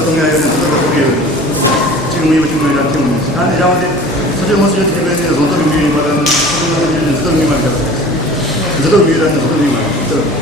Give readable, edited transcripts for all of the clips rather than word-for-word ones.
대통령의 지금 이번 중국이라는 팀입니다. 한 이장한테 서정원 수전 팀에 있는 소도경이 말하는 소도경이 말이죠. 소도경이라는 소도경이 말이죠.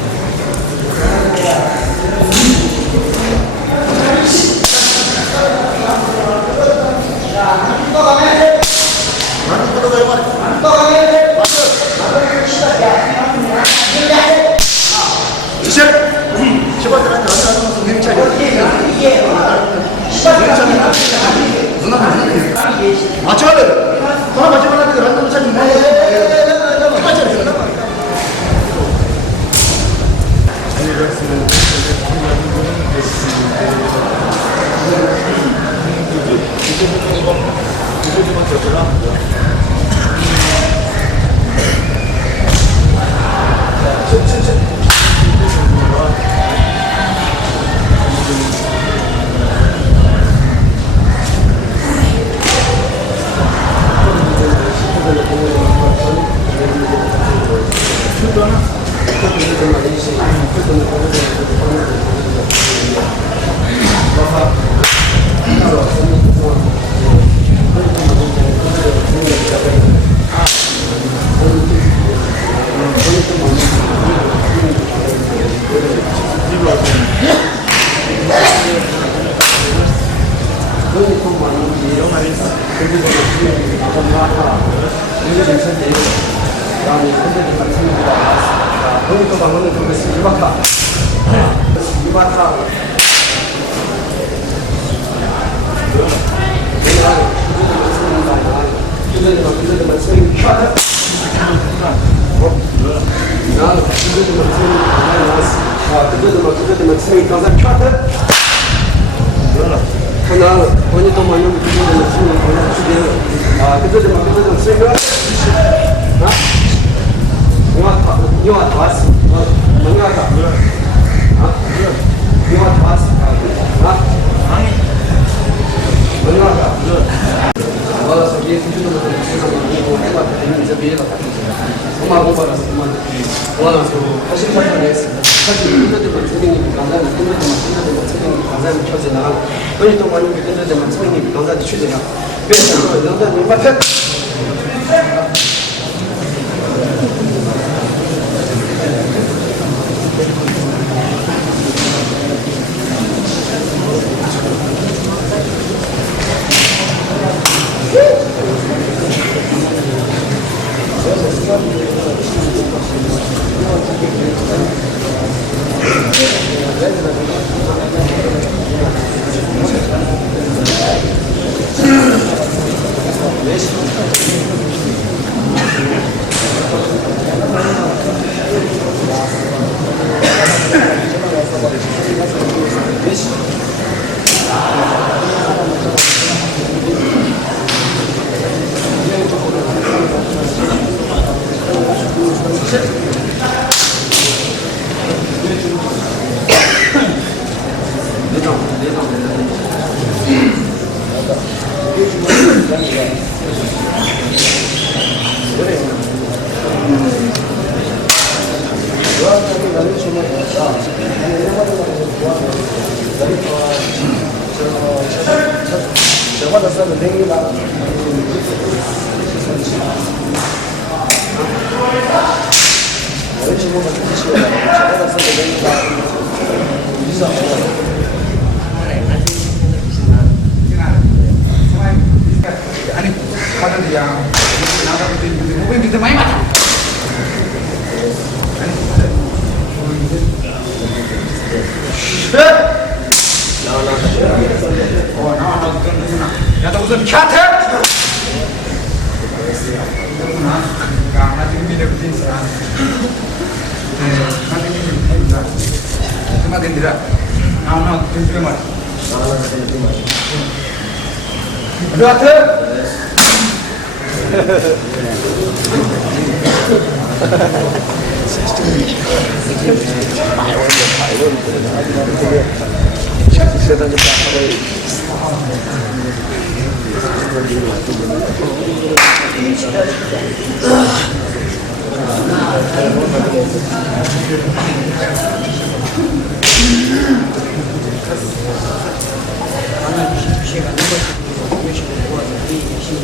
제가 넘어지고 열심히 모아서 열심히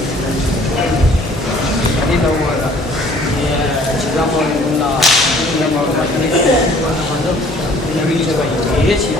다니다고 하다 지난번에 누나 누나하고 같이 만나서 여기 제가 예시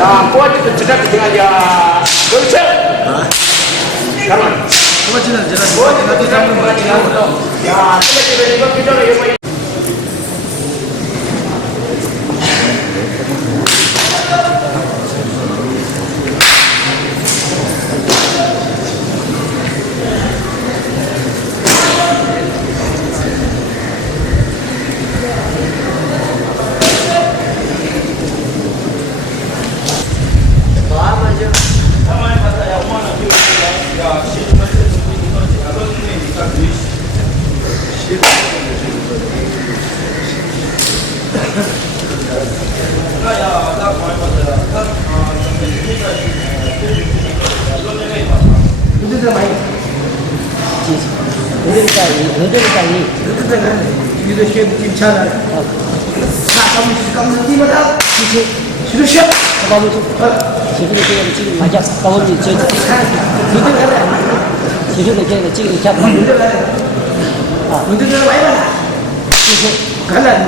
야, 꼬아지도 제작비 생각이야. 그렇지? 가만. 꼬아지는 제가 꼬아지도 잡는 거지. 야, 꼬아지도 이거 기존에 이거. Leadership each other. Kamu team up. Leadership. Kamu 지금 맞아. 가운데 저 지금 지금 잡아. Untuk apa ya? Kalah.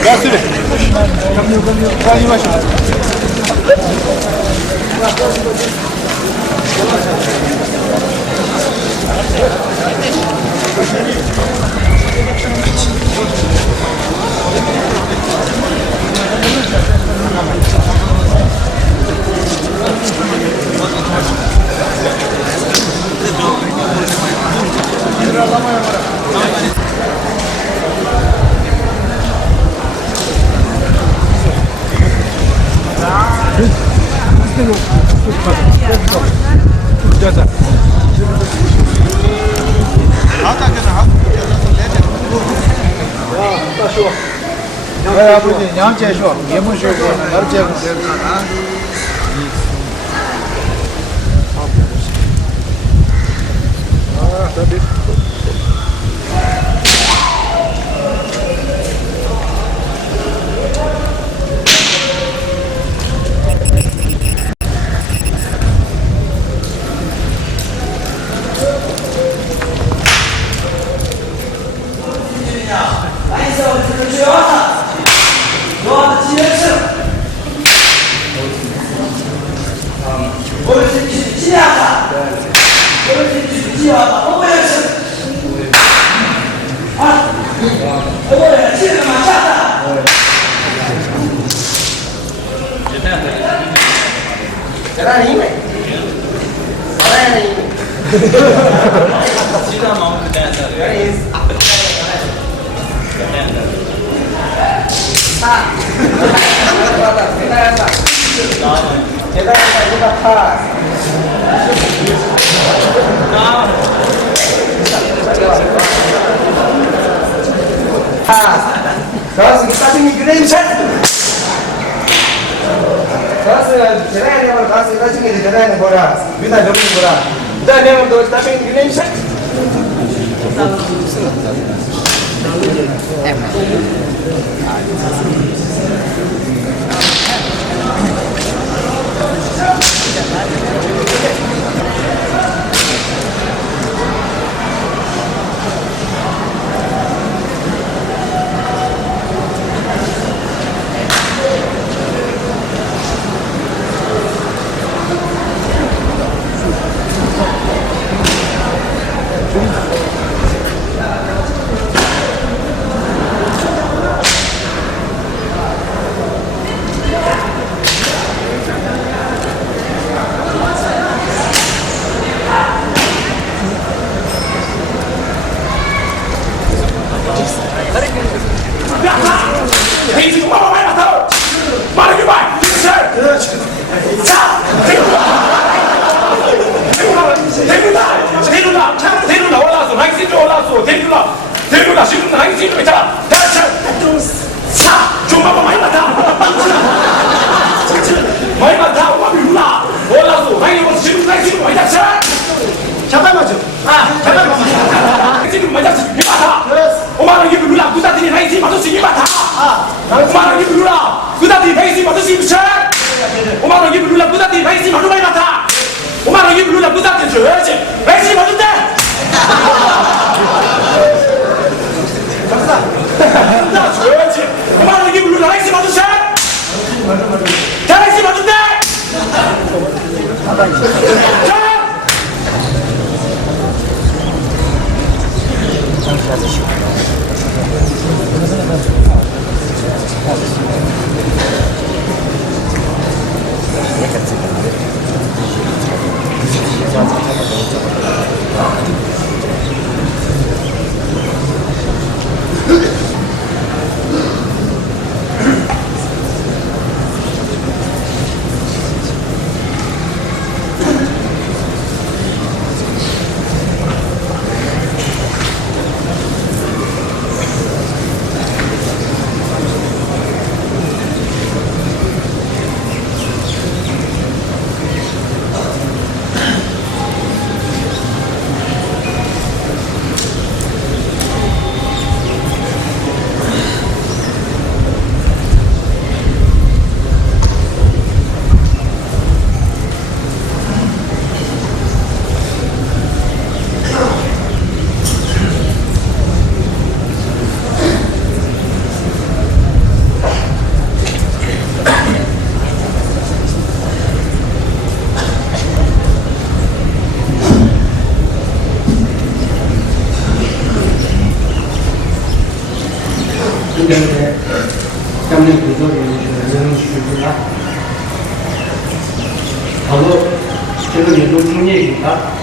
Здравствуйте. Как не угодно? 哎，不行，娘接学，你们学过，俺接不接啊？啊，这边。Terus kita tinggi gedein set. Terus jalan yang terus kita tinggi di jalan yang borak. Kita jauh borak. Dan yang untuk kita tinggi gedein set. 때문에 구조를 해주시면 바로 저는 예도 중립입니다.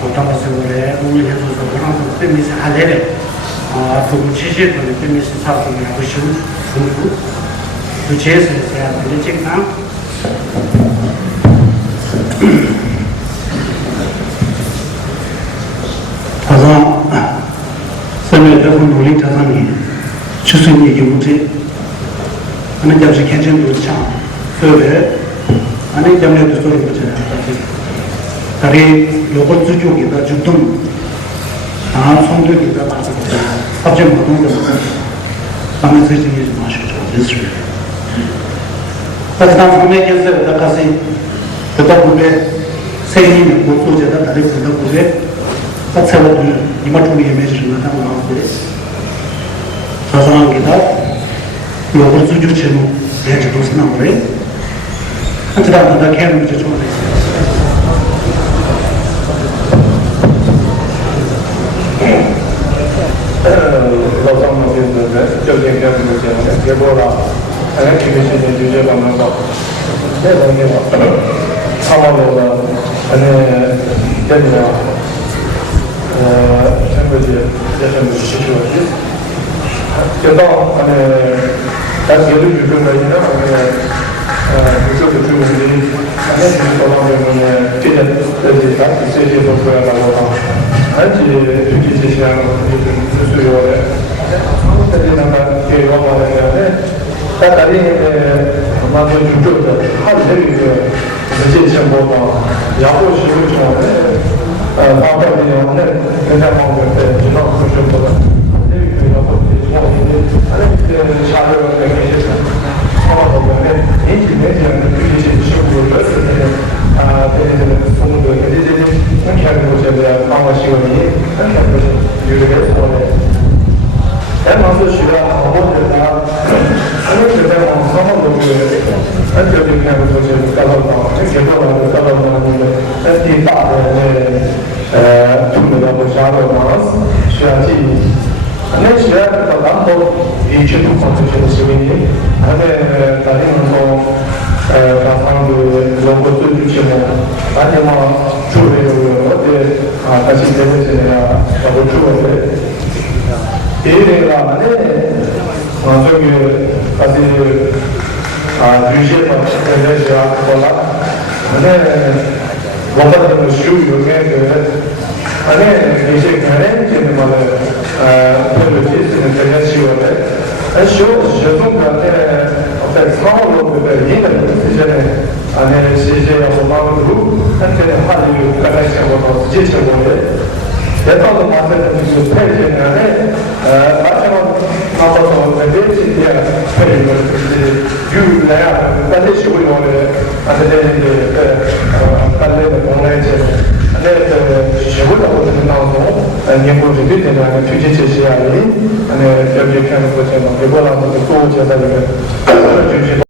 보타마스에 우리해서서 그런 때문에 하늘에 두 지시를 때문에 사업을 하고 싶은 중국 그 제에서 제가 드리지만 가장 설명되고 논의 대상이 추순 얘기 문제 하는 점에서 괜찮은 참 그래 하는 점에도 소리 붙여야 다리 요걸 주쪽이다 주동 성적이다 맞아 갑자기 모든 거 밤에 설정해 좀 하시죠 됐어요 그다음 판매해서 나가서 그다 보면 세인이 고소제다 다리 보다 보면 딱 세워두면 이만큼 예매주는 거 나오고 사상하기다 요걸 주주 채무 내주도 생각을 그다음 다 개는 이제 좀 로상모빈들 저기 그냥 그러잖아요. 개보라 하나 기계실에 유저가면서 내가 사마로가 안에 되냐 템플이 예전에 시켜지 그다음 안에 다시 예를 들면 그쪽에 주문이 안에 돌아오면 제가 세계도 보여가고 한지 주기 제시하는 수요에 한국대리나가 개요하는데 다리 만든 중쪽도 하루에 이제 정보가 야구 시를 좋아해 방법이요 굉장히 방법에 지나고 그쪽보다 야구 아니 샤를 내게 상황을 인지 내지는 주기 시를 했을 때 공도 이제 한국하는 곳에 방어 시간이 한국 곳에 유리를 보내. 대만도 시가 어머니가 한국에 대한 상황도 한국에 대한 곳에 가서 개발하는 가서는 이 다에 통로가 자로 나와서 시야지 안에 시야가 남도 이 주도 컨텐츠 시민이 안에 다니는 거 가상도 로봇도 주시고 아니면 주로 어때 다시 되면서 로봇 주어에 이래가 안에 저기 다시 유시에서 시작해서 하거나 안에 로봇을 쉬우게 안에 이제 그냥 이제 말을 별로 지스는 되는 시간에 저도 어떤 상황으로 이해는 이제는 안에 시제하고 마음으로 한때는 하루 가까이서부터 지체하고 대통령 앞에서 지금 페이지에 안에 마찬가지로 나와서 메시지에 페이지를 유래야 다시 시골에 안에 달래는 공례제 안에 시골하고 나오고 연구를 되는 안에 규제 제시하니 안에 여기 하는 것처럼 이거랑 또 제사를 주시고